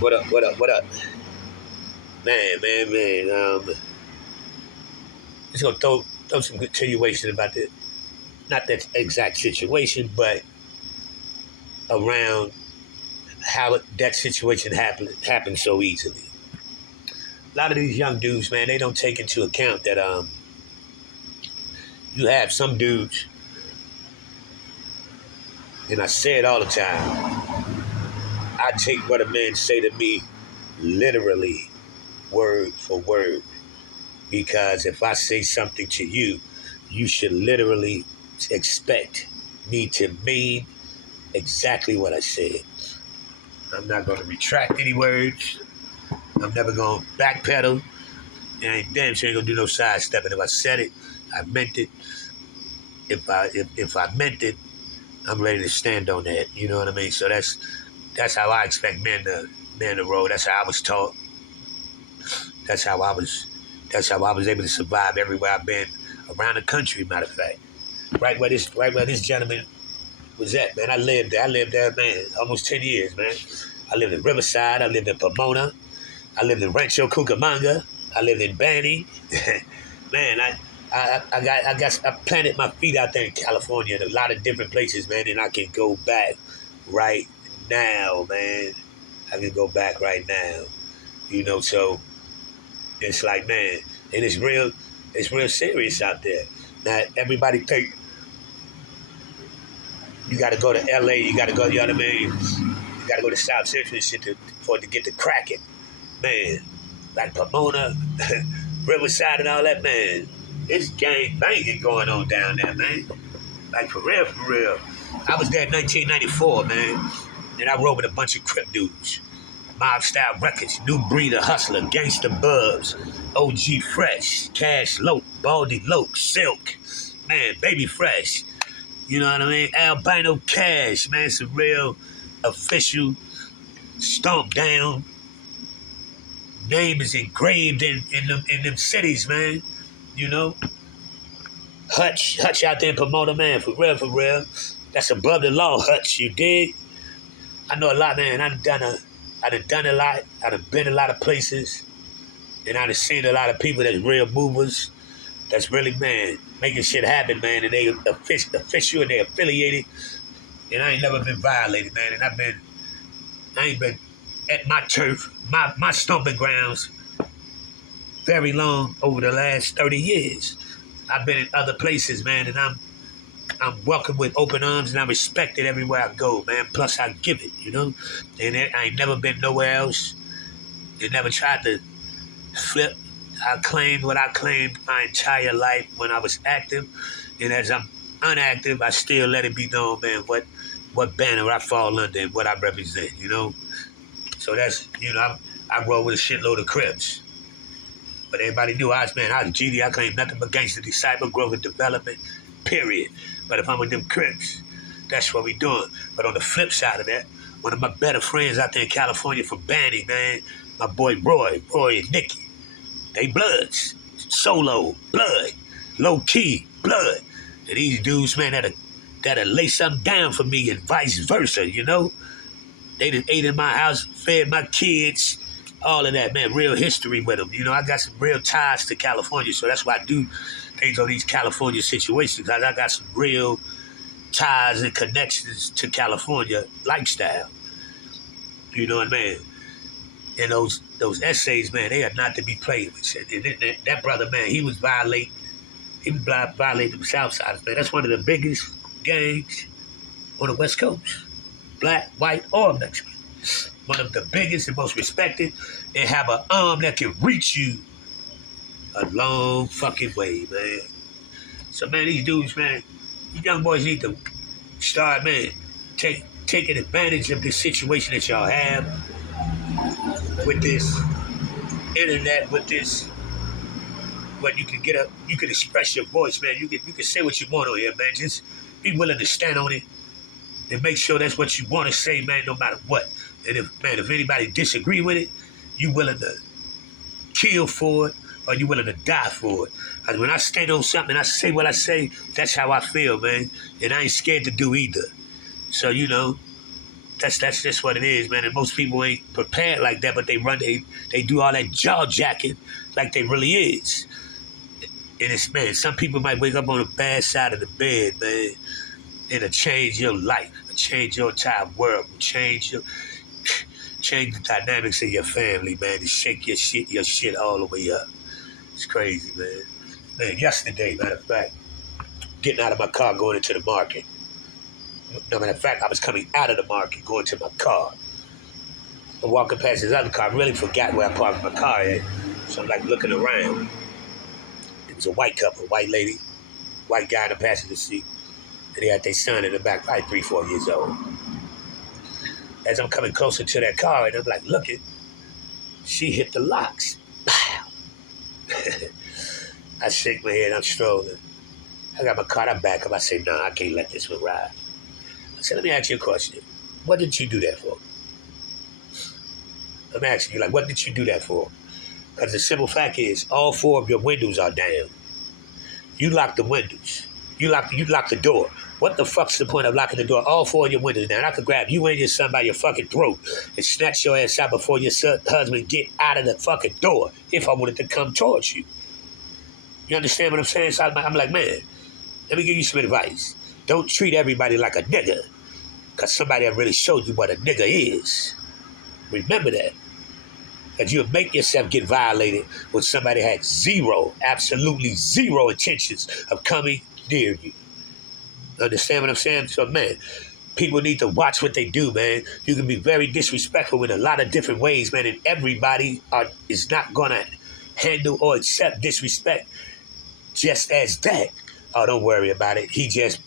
What up? What up? What up? Man. Just gonna throw some continuation about the not that exact situation, but around how that situation happened so easily. A lot of these young dudes, man, they don't take into account that you have some dudes, and I say it all the time. I take what a man say to me literally, word for word, because if I say something to you, you should literally expect me to mean exactly what I said. I'm not going to retract any words. I'm never going to backpedal. And I damn sure ain't going to do no sidestepping. If I said it, I meant it. If I meant it, I'm ready to stand on that. You know what I mean? So that's how I expect men to roll. That's how I was taught. That's how I was able to survive everywhere I've been around the country, matter of fact. Right where this gentleman was at, man. I lived there, man, almost 10 years, man. I lived in Riverside, I lived in Pomona, I lived in Rancho Cucamonga, I lived in Banning. Man, I planted my feet out there in California in a lot of different places, man, and I can go back right now, man. I can go back right now. So it's like, man, and it's real serious out there. Now everybody think you gotta go to LA, you gotta go, you know what I mean? You gotta go to South Central and shit for it to get to cracking. Man, like Pomona, Riverside and all that, man. It's gang banging going on down there, man. Like for real, for real. I was there in 1994, man. And I rode with a bunch of Crip dudes. Mob Style Records, New Breeder Hustler, Gangsta Bubs, OG Fresh, Cash Loke, Baldy Loke, Silk, man, Baby Fresh. You know what I mean? Albino Cash, man, some real official stomp down. Name is engraved in them cities, man. You know? Hutch out there in Pomona, man, for real, for real. That's above the law, Hutch, you dig? I know a lot, man. I done done a lot. I done been a lot of places. And I done seen a lot of people that's real movers. That's really, man, making shit happen, man. And they official and they affiliated. And I ain't never been violated, man. And I ain't been at my turf, my stomping grounds very long over the last 30 years. I've been in other places, man, and I'm welcomed with open arms and I'm respected everywhere I go, man. Plus I give it, you know? And I ain't never been nowhere else. They never tried to flip. I claimed what I claimed my entire life when I was active. And as I'm unactive, I still let it be known, man, what banner I fall under and what I represent, you know? So that's, I roll with a shitload of Crips. But everybody knew I was GD. I claim nothing but gangster disciple, growth and development, period. But if I'm with them Crips, that's what we doing. But on the flip side of that, one of my better friends out there in California from Banning, man, my boy Roy and Nicky, they bloods. Solo, blood. Low key, blood. And these dudes, man, that'll lay something down for me and vice versa, you know? They done ate in my house, fed my kids, all of that, man. Real history with them. You know, I got some real ties to California, so that's why I do things on these California situations, because I got some real ties and connections to California lifestyle. You know what I mean? And those essays, man, they are not to be played with. And that brother, man, he was violating the South Side, man. That's one of the biggest gangs on the West Coast. Black, white, or Mexican. One of the biggest and most respected, and have an arm that can reach you a long fucking way, man. So, man, these dudes, man, you young boys need to start, man, taking advantage of this situation that y'all have with this internet, with this, when you can express your voice, man. You can say what you want on here, man. Just be willing to stand on it and make sure that's what you want to say, man, no matter what. And if anybody disagree with it, you willing to kill for it or you willing to die for it. Because when I stand on something and I say what I say, that's how I feel, man. And I ain't scared to do either. So, That's just what it is, man. And most people ain't prepared like that, but they do all that jaw jacking like they really is. And it's, man, some people might wake up on the bad side of the bed, man. It'll change your life, it'll change your entire world, it'll change the dynamics of your family, man. To shake your shit all the way up. It's crazy, man. Man, yesterday, matter of fact, getting out of my car, going into the market. No, matter of fact, I was coming out of the market, going to my car. I'm walking past this other car. I really forgot where I parked my car at. So I'm like looking around. It was a white couple, white lady, white guy in the passenger seat. And they had their son in the back, probably 3, 4 years old. As I'm coming closer to that car, and I'm like looking, she hit the locks. I shake my head, I'm strolling. I got my car, I back up. I say, nah, I can't let this one ride. I said, let me ask you a question. What did you do that for? I'm asking you, like, what did you do that for? Because the simple fact is, all 4 of your windows are down. You locked the windows. You locked the door. What the fuck's the point of locking the door? All 4 of your windows down. I could grab you and your son by your fucking throat and snatch your ass out before your husband get out of the fucking door if I wanted to come towards you. You understand what I'm saying? So I'm like, man, let me give you some advice. Don't treat everybody like a nigga, because somebody have really showed you what a nigga is. Remember that. Because you'll make yourself get violated when somebody had absolutely zero intentions of coming near you. Understand what I'm saying? So, man, people need to watch what they do, man. You can be very disrespectful in a lot of different ways, man, and everybody is not going to handle or accept disrespect just as that. Oh, don't worry about it.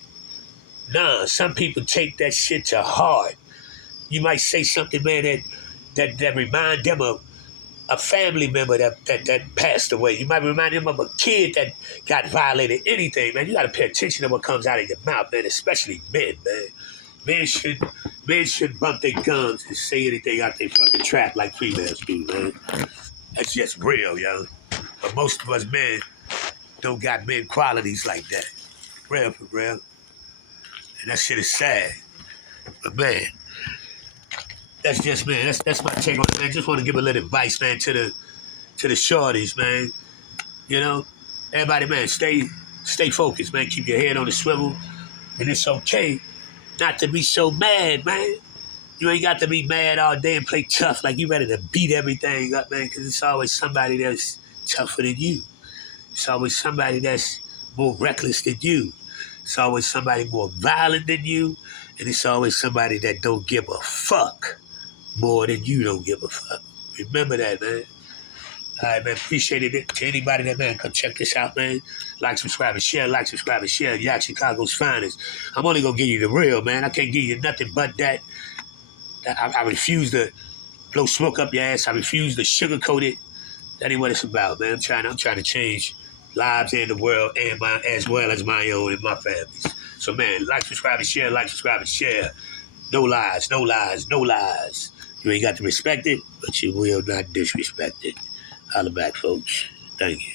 Nah, some people take that shit to heart. You might say something, man, that remind them of a family member that passed away. You might remind them of a kid that got violated. Anything, man. You got to pay attention to what comes out of your mouth, man, especially men, man. Men should bump their gums and say anything out their fucking trap like females do, man. That's just real, yo. But most of us men don't got men qualities like that. Real for real. And that shit is sad. But, man, that's just, man, that's my take on it, man. Just want to give a little advice, man, to the shorties, man. You know, everybody, man, stay focused, man. Keep your head on the swivel. And it's okay not to be so mad, man. You ain't got to be mad all day and play tough like you ready to beat everything up, man, because it's always somebody that's tougher than you. It's always somebody that's more reckless than you. It's always somebody more violent than you. And it's always somebody that don't give a fuck more than you don't give a fuck. Remember that, man. All right, man, appreciate it. To anybody that, man, come check this out, man. Like, subscribe, and share. Like, subscribe, and share. Y'all Chicago's finest. I'm only going to give you the real, man. I can't give you nothing but that. I refuse to blow smoke up your ass. I refuse to sugarcoat it. That ain't what it's about, man. I'm trying to change lives in the world and as well as my own and my family's. So, man, like, subscribe, and share. Like, subscribe, and share. No lies, no lies, no lies. You ain't got to respect it, but you will not disrespect it. Holla back, folks. Thank you.